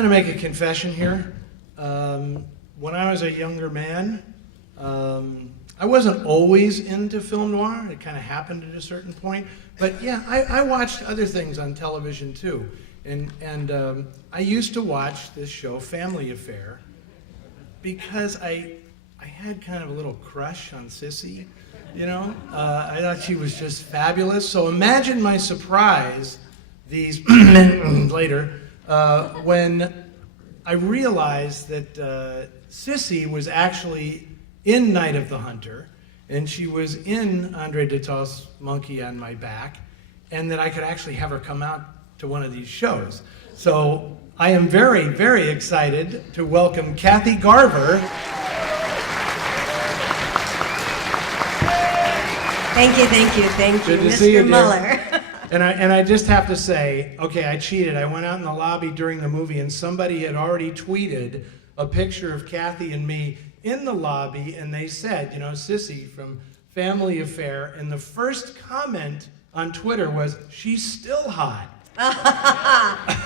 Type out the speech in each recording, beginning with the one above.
going to make a confession here. When I was a younger man, I wasn't always into film noir. It kind of happened at a certain point. But yeah, I watched other things on television too. And I used to watch this show, Family Affair, because I had kind of a little crush on Cissy, you know? I thought she was just fabulous. So imagine my surprise these later when I realized that Cissy was actually in Night of the Hunter, and she was in Andre de Toth's Monkey on My Back, and that I could actually have her come out to one of these shows. So I am very, very excited to welcome Kathy Garver. Thank you, Good to see you, Mr. Muller. And I just have to say, okay, I cheated. I went out in the lobby during the movie, and somebody had already tweeted a picture of Kathy and me in the lobby, and they said, you know, Cissy from Family Affair, and the first comment on Twitter was, "She's still hot."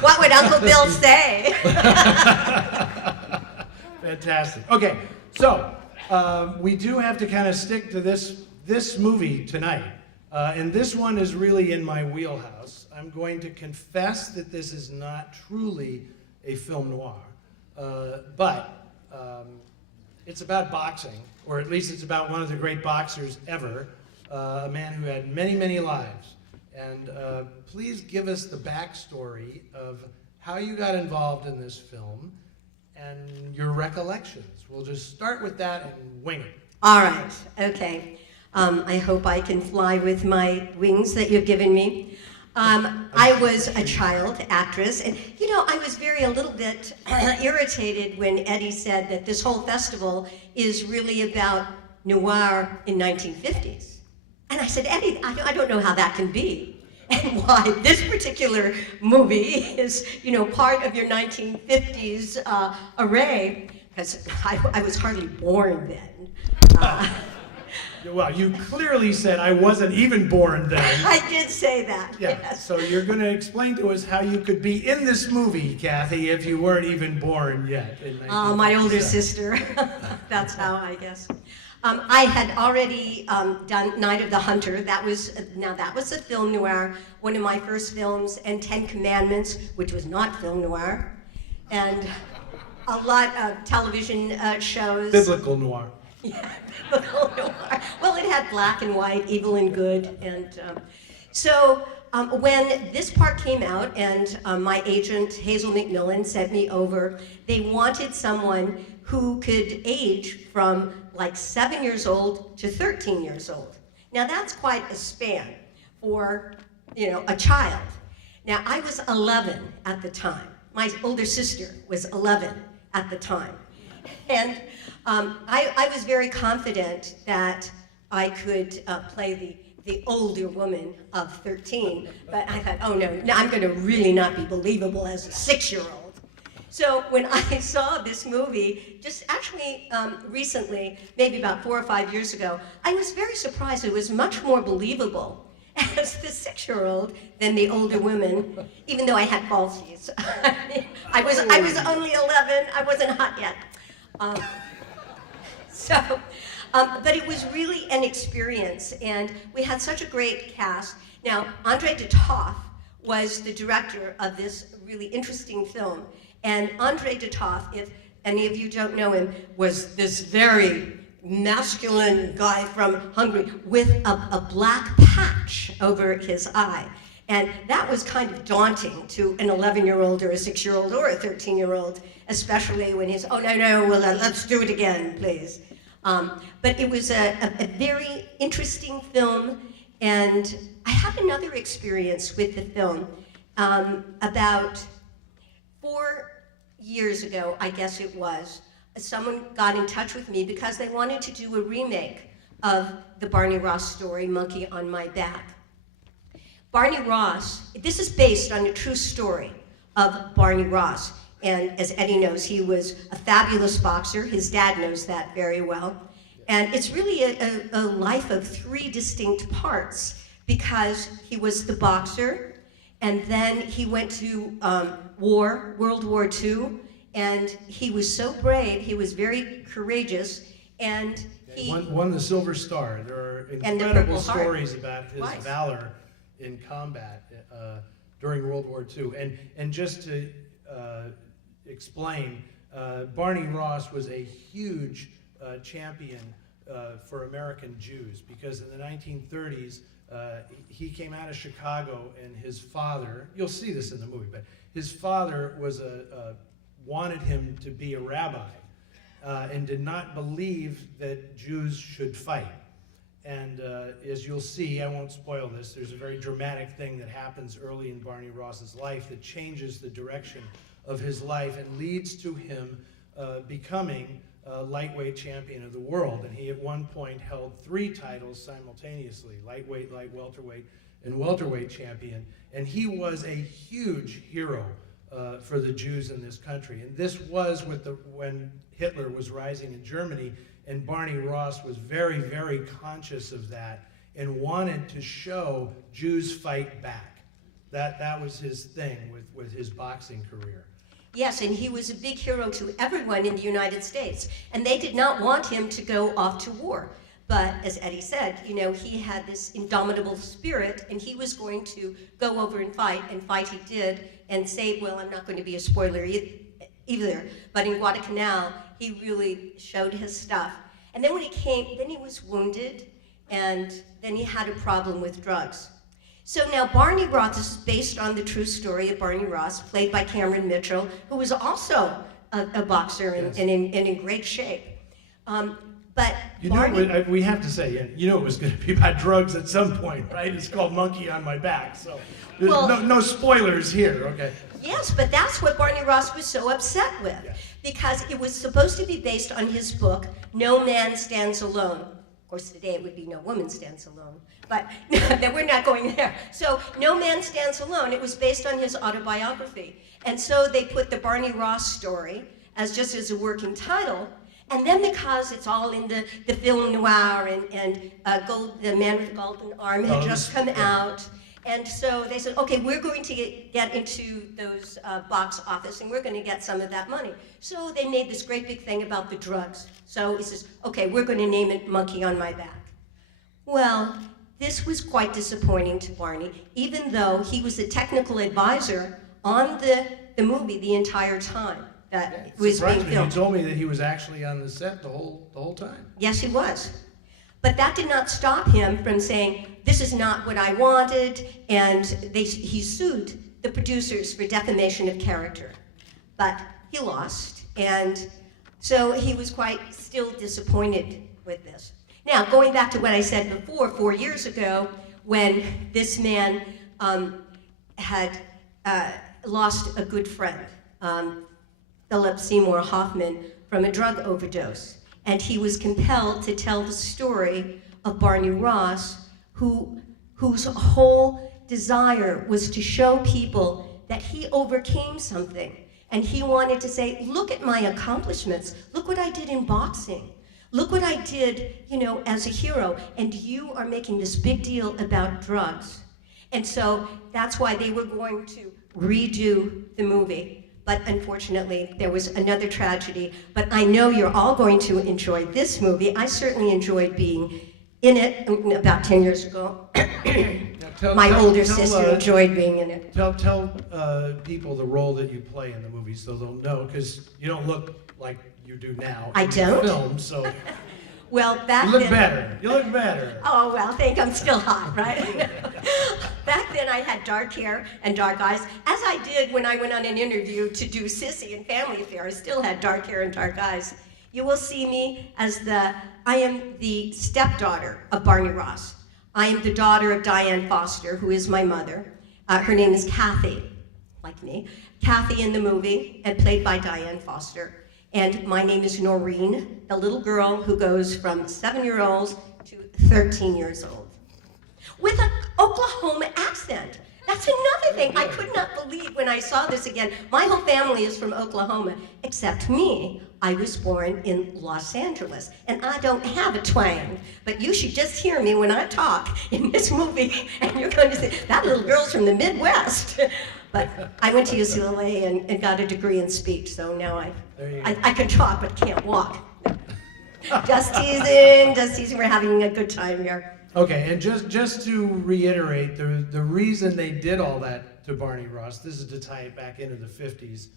What would Uncle Bill say? Fantastic. Okay, so we do have to kind of stick to this movie tonight. And this one is really in my wheelhouse. I'm going to confess that this is not truly a film noir, but it's about boxing, or at least it's about one of the great boxers ever, a man who had many, many lives. And please give us the backstory of how you got involved in this film and your recollections. We'll just start with that and wing it. All right, okay. I hope I can fly with my wings that you've given me. I was a child actress, and you know, I was a little bit irritated when Eddie said that this whole festival is really about noir in 1950s. And I said, Eddie, I don't know how that can be, and why this particular movie is, you know, part of your 1950s array, because I was hardly born then. Well, you clearly said I wasn't even born then. I did say that. Yeah, yes. So you're going to explain to us how you could be in this movie, Kathy, if you weren't even born yet. My older sister. That's how, I guess. I had already done Night of the Hunter. That was a film noir, one of my first films, and 10 Commandments, which was not film noir, and a lot of television shows. Biblical noir. Yeah, biblical noir. Well, it had black and white, evil and good, and so when this part came out, and my agent Hazel McMillan sent me over, they wanted someone who could age from like 7 years old to 13 years old. Now that's quite a span for, you know, a child. Now I was 11 at the time. My older sister was 11 at the time, and I was very confident that I could play the older woman of 13, but I thought, oh no, I'm going to really not be believable as a 6-year-old. So when I saw this movie, just actually recently, maybe about 4 or 5 years ago, I was very surprised. It was much more believable as the 6-year-old than the older women, even though I had falsies. I was only 11. I wasn't hot yet. But it was really an experience, and we had such a great cast. Now, Andre de Toth was the director of this really interesting film, and Andre de Toth, if any of you don't know him, was this very masculine guy from Hungary with a black patch over his eye. And that was kind of daunting to an 11-year-old or a 6-year-old or a 13-year-old, especially when he's, oh, no, well, let's do it again, please. But it was a very interesting film, and I had another experience with the film. About 4 years ago, I guess it was, someone got in touch with me because they wanted to do a remake of the Barney Ross story, Monkey on My Back. Barney Ross, this is based on a true story of Barney Ross. And as Eddie knows, he was a fabulous boxer. His dad knows that very well. And it's really a life of 3 distinct parts, because he was the boxer, And then he went to World War II, and he was so brave, he was very courageous, and he won the Silver Star. There are and the incredible Purple Heart. stories about his Twice. valor in combat during World War II. And just to explain, Barney Ross was a huge champion for American Jews, because in the 1930s, he came out of Chicago, and his father, you'll see this in the movie, but his father was wanted him to be a rabbi, and did not believe that Jews should fight. And as you'll see, I won't spoil this, there's a very dramatic thing that happens early in Barney Ross's life that changes the direction of his life and leads to him becoming lightweight champion of the world. And he at one point held 3 titles simultaneously: lightweight, light welterweight, and welterweight champion. And he was a huge hero for the Jews in this country. And this was when Hitler was rising in Germany, and Barney Ross was very, very conscious of that and wanted to show Jews fight back. That was his thing with his boxing career. Yes, and he was a big hero to everyone in the United States. And they did not want him to go off to war. But as Eddie said, you know, he had this indomitable spirit, and he was going to go over and fight he did, and say, well, I'm not going to be a spoiler either, but in Guadalcanal, he really showed his stuff. And then when he came, then he was wounded, and then he had a problem with drugs. So now Barney Ross, this is based on the true story of Barney Ross, played by Cameron Mitchell, who was also a boxer and in great shape. But you Barney, know, we have to say, you know, it was going to be about drugs at some point, right? It's called Monkey on My Back, so well, no spoilers here, okay? Yes, but that's what Barney Ross was so upset with, because it was supposed to be based on his book, No Man Stands Alone. Of course, today it would be No Woman Stands Alone, but we're not going there. So No Man Stands Alone, it was based on his autobiography. And so they put the Barney Ross story as a working title. And then because it's all in the film noir and The Man with the Golden Arm had just come out, and so they said, okay, we're going to get into those box office, and we're going to get some of that money. So they made this great big thing about the drugs. So he says, okay, we're going to name it Monkey on My Back. Well, this was quite disappointing to Barney, even though he was the technical advisor on the movie the entire time that it was being filmed. You told me that he was actually on the set the whole time. Yes, he was. But that did not stop him from saying, this is not what I wanted, and he sued the producers for defamation of character. But he lost, and so he was quite still disappointed with this. Now, going back to what I said before, 4 years ago, when this man had lost a good friend, Philip Seymour Hoffman, from a drug overdose. And he was compelled to tell the story of Barney Ross, whose whole desire was to show people that he overcame something. And he wanted to say, look at my accomplishments. Look what I did in boxing. Look what I did, you know, as a hero. And you are making this big deal about drugs. And so that's why they were going to redo the movie. But unfortunately, there was another tragedy. But I know you're all going to enjoy this movie. I certainly enjoyed being in it about 10 years ago. My older sister enjoyed being in it. Tell people the role that you play in the movie so they'll know, because you don't look like you do now. I don't? In film, so. Well, back then. You look then, better. You look better. Oh, well, I think I'm still hot, right? Back then I had dark hair and dark eyes, as I did when I went on an interview to do Cissy in Family Affair. I still had dark hair and dark eyes. You will see me as I am the stepdaughter of Barney Ross. I am the daughter of Diane Foster, who is my mother. Her name is Kathy, like me. Kathy in the movie, and played by Diane Foster. And my name is Noreen, the little girl who goes from 7-year-olds to 13 years old. With an Oklahoma accent. That's another thing. I could not believe when I saw this again. My whole family is from Oklahoma, except me. I was born in Los Angeles, and I don't have a twang. But you should just hear me when I talk in this movie, and you're going to say, that little girl's from the Midwest. But I went to UCLA and got a degree in speech, so now I can talk but can't walk. Just teasing, we're having a good time here. Okay, and just to reiterate, the reason they did all that to Barney Ross, this is to tie it back into the 50s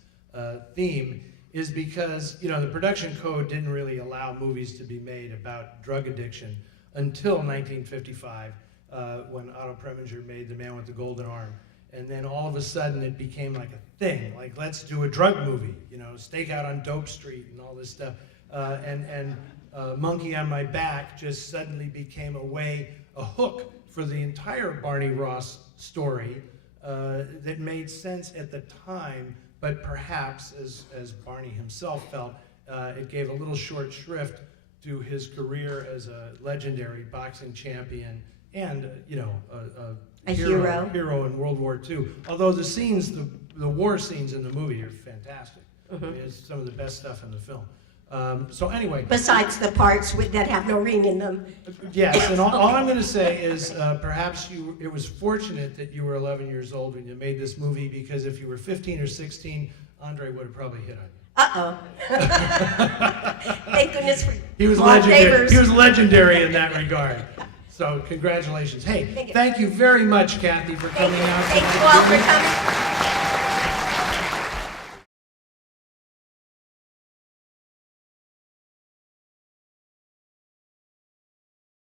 theme, is because, you know, the production code didn't really allow movies to be made about drug addiction until 1955, when Otto Preminger made The Man with the Golden Arm. And then all of a sudden it became like a thing, like let's do a drug movie, you know, Stakeout on Dope Street and all this stuff. Monkey on My Back just suddenly became a hook for the entire Barney Ross story that made sense at the time, but perhaps, as Barney himself felt, it gave a little short shrift to his career as a legendary boxing champion and, you know, a hero in World War II. Although the scenes, the war scenes in the movie are fantastic. I mean, it's some of the best stuff in the film. So anyway. Besides the parts that have no ring in them. Yes, and all I'm going to say is perhaps it was fortunate that you were 11 years old when you made this movie, because if you were 15 or 16, Andre would have probably hit on you. Uh-oh. Thank goodness for He was legendary. He was legendary in that regard. So congratulations. Hey, thank you very much, Kathy, for coming out. Thank you all for coming.